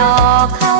Cho